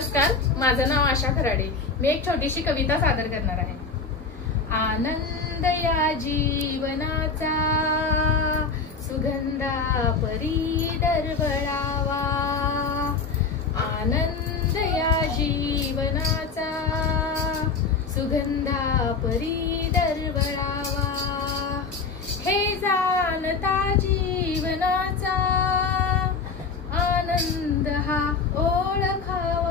नमस्कार, माझं नाव आशा खराडे। मी एक छोटीशी कविता सादर करणार आहे। आनंद या जीवनाचा सुगंधा परी दरवळावा, आनंद या जीवनाचा सुगंधा परी दरवळावा, हे जाणता जीवनाचा आनंद हा ओळखावा,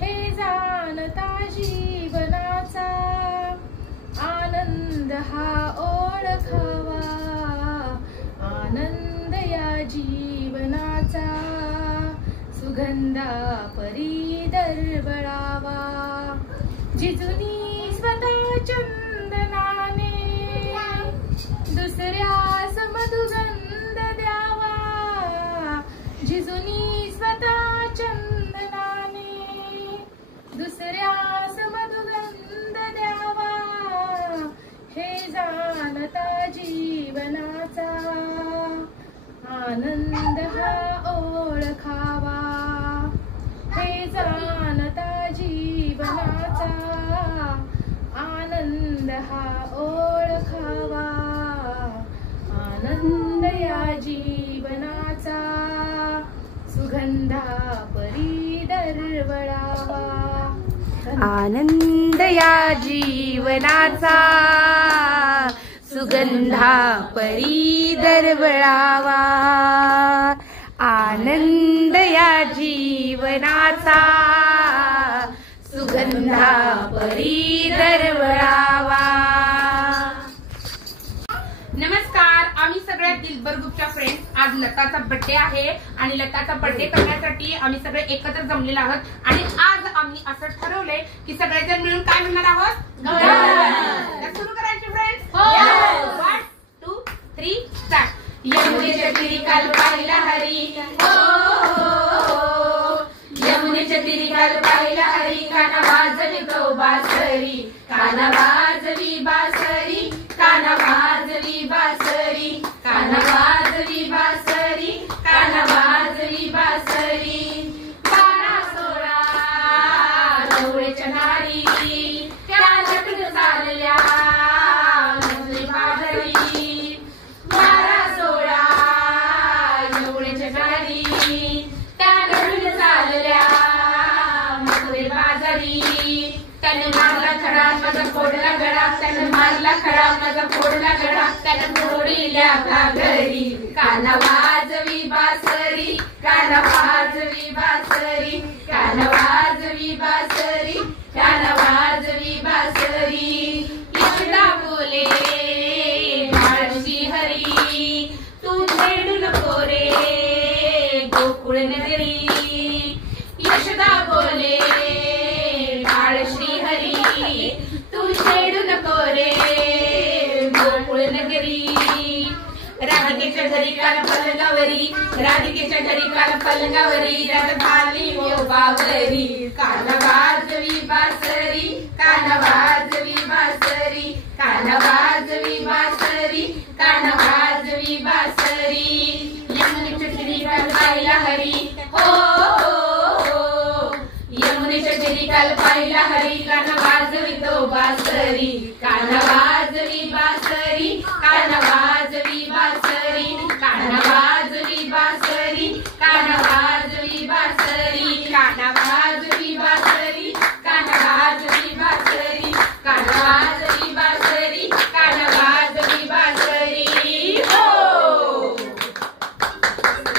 हे जाणता जीवनाचा आनंद हा ओळखावा, आनंद या जीवनाचा सुगंधा परी दरवळावा, जिजुनी स्वतः चंदनाने दुसऱ्यास मधुगंध द्यावा, जिजुनी स्वतः चंदनाने दुसऱ्यास मधुगंध द्यावा, हे जाणता जीवनाचा आनंद हा ओळखावा, हे जाणता जीवनाचा आनंद हा ओळखावा, आनंद या जीवनाचा सुगंधा परी दरवळावा, आनंद या जीवनाचा सुगंधा परी दरवळावा, आनंद या जीवनाचा सुगंधा परी दरवळावा। नमस्कार, आम्ही सगळ्या दिलबर ग्रुपच्या फ्रेंड्स, आज लताचा बर्थडे आहे आणि लताचा बर्थडे करण्यासाठी आम्ही सगळे एकत्र जमलेलो आहोत आणि आज आम्ही असं ठरवलंय की सगळेजण मिळून काय म्हणणार आहोत, सुरू करायचे फ्रेंड्स। 1 2 3 स्टार्ट। यमुनेच्या तीरी काल पाहिला हरी, यमुनेच्या तीरी काल पाहिला हरी, काना वाजवी तो बासरी, काना वाजवी बासरी, काना वाजवी बासरी, काना वाजवी बासरी, काना वाजवी बासरी, 12-16 नवळेच्या नारी त्या नटून चालल्या मुली माघारी, 12-16 नवळेच्या नारी त्या नटून चालल्या मुली माघारी, त्याने मारला खडा माझा फोडला गडा, त्याने मारला खडा माझा फोडला गडा, त्याने फोडिल्या घागरी, काना वाजवी बासरी, काना वाजवी बासरी, काना वाजवी बासरी, काना वाजवी बासरी, यशोदा बोले बाळशी हरी, तू छेडू नको रे गोकुळ नगरी, यशोदा बोले बाळशी हरी, तू छेडू नको रे गोकुळ नगरी, राधिकेच्या घरी काल पलंगावरी, राधिकेच्या घरी काल पलंगावरी, रथ झाली बावरी, काना वाजवी बासरी, काना वाजवी बासरी, काना वाजवी बासरी, काना वाजवी बासरी, यमुनेच्या तीरी काल पाहिला हरी, हो यमुनेच्या तीरी काल पाहिला हरी, काना वाजवी तो बासरी, काना वाजवी बासरी, काना वाजवी बासरी, काना वाजवी